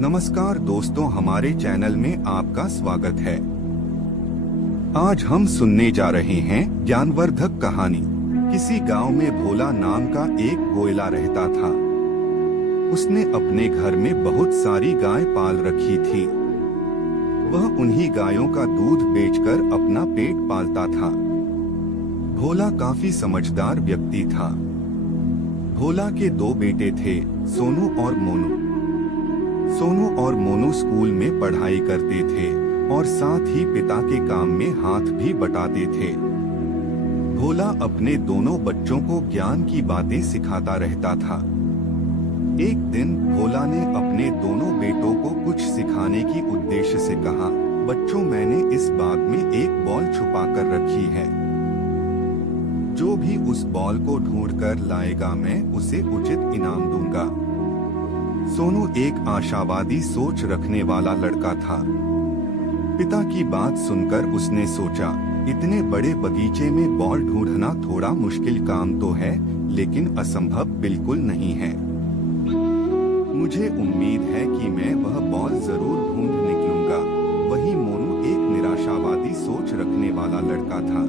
नमस्कार दोस्तों, हमारे चैनल में आपका स्वागत है। आज हम सुनने जा रहे हैं ज्ञानवर्धक कहानी। किसी गांव में भोला नाम का एक गोयला रहता था। उसने अपने घर में बहुत सारी गाय पाल रखी थी। वह उन्हीं गायों का दूध बेचकर अपना पेट पालता था। भोला काफी समझदार व्यक्ति था। भोला के दो बेटे थे, सोनू और मोनू। सोनू और मोनू स्कूल में पढ़ाई करते थे और साथ ही पिता के काम में हाथ भी बटाते थे। भोला अपने दोनों बच्चों को ज्ञान की बातें सिखाता रहता था। एक दिन भोला ने अपने दोनों बेटों को कुछ सिखाने की उद्देश्य से कहा, बच्चों, मैंने इस बाग में एक बॉल छुपा कर रखी है। जो भी उस बॉल को ढूंढकर लाएगा, मैं उसे उचित इनाम दूंगा। सोनू एक आशावादी सोच रखने वाला लड़का था। पिता की बात सुनकर उसने सोचा, इतने बड़े बगीचे में बॉल ढूंढना थोड़ा मुश्किल काम तो है, लेकिन असंभव बिल्कुल नहीं है। मुझे उम्मीद है कि मैं वह बॉल जरूर ढूंढ निकलूंगा। वही मोनू एक निराशावादी सोच रखने वाला लड़का था।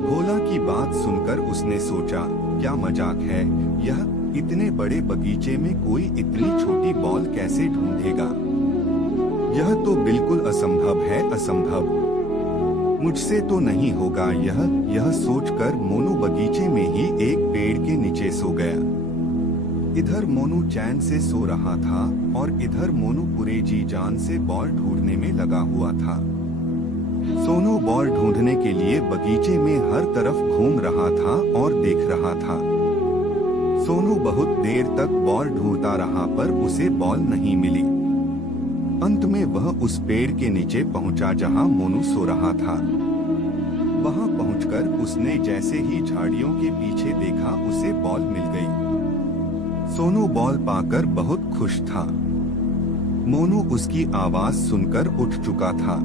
भोला की बात सुनकर उसने सोचा, क्या मजाक है यह? इतने बड़े बगीचे में कोई इतनी छोटी बॉल कैसे ढूंढेगा? यह तो बिल्कुल असंभव है, असंभव। मुझसे तो नहीं होगा यह सोचकर मोनू बगीचे में ही एक पेड़ के नीचे सो गया। इधर मोनू चैन से सो रहा था और इधर मोनू पूरे जी जान से बॉल ढूंढने में लगा हुआ था। सोनू बॉल ढूंढने के लिए बगीचे में हर तरफ घूम रहा था और देख रहा था। सोनू बहुत देर तक बॉल ढूंढता रहा पर उसे बॉल नहीं मिली। अंत में वह उस पेड़ के नीचे पहुंचा जहां मोनू सो रहा था। वहां पहुंचकर उसने जैसे ही झाड़ियों के पीछे देखा, उसे बॉल मिल गई। सोनू बॉल पाकर बहुत खुश था। मोनू उसकी आवाज सुनकर उठ चुका था।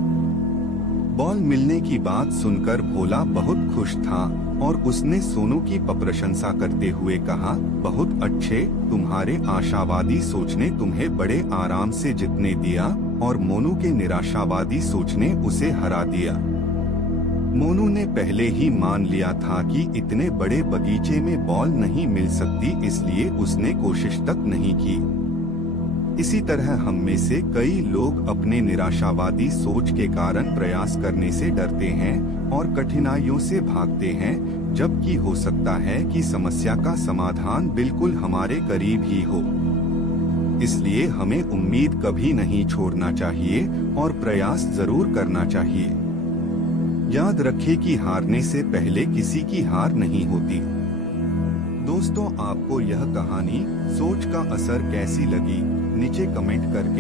बॉल मिलने की बात सुनकर भोला बहुत खुश था और उसने सोनू की प्रशंसा करते हुए कहा, बहुत अच्छे, तुम्हारे आशावादी सोच ने तुम्हें बड़े आराम से जीतने दिया और मोनू के निराशावादी सोच ने उसे हरा दिया। मोनू ने पहले ही मान लिया था कि इतने बड़े बगीचे में बॉल नहीं मिल सकती, इसलिए उसने कोशिश तक नहीं की। इसी तरह हम में से कई लोग अपने निराशावादी सोच के कारण प्रयास करने से डरते हैं और कठिनाइयों से भागते हैं, जबकि हो सकता है कि समस्या का समाधान बिल्कुल हमारे करीब ही हो। इसलिए हमें उम्मीद कभी नहीं छोड़ना चाहिए और प्रयास जरूर करना चाहिए। याद रखें कि हारने से पहले किसी की हार नहीं होती। दोस्तों, आपको यह कहानी सोच का असर कैसी लगी, नीचे कमेंट करके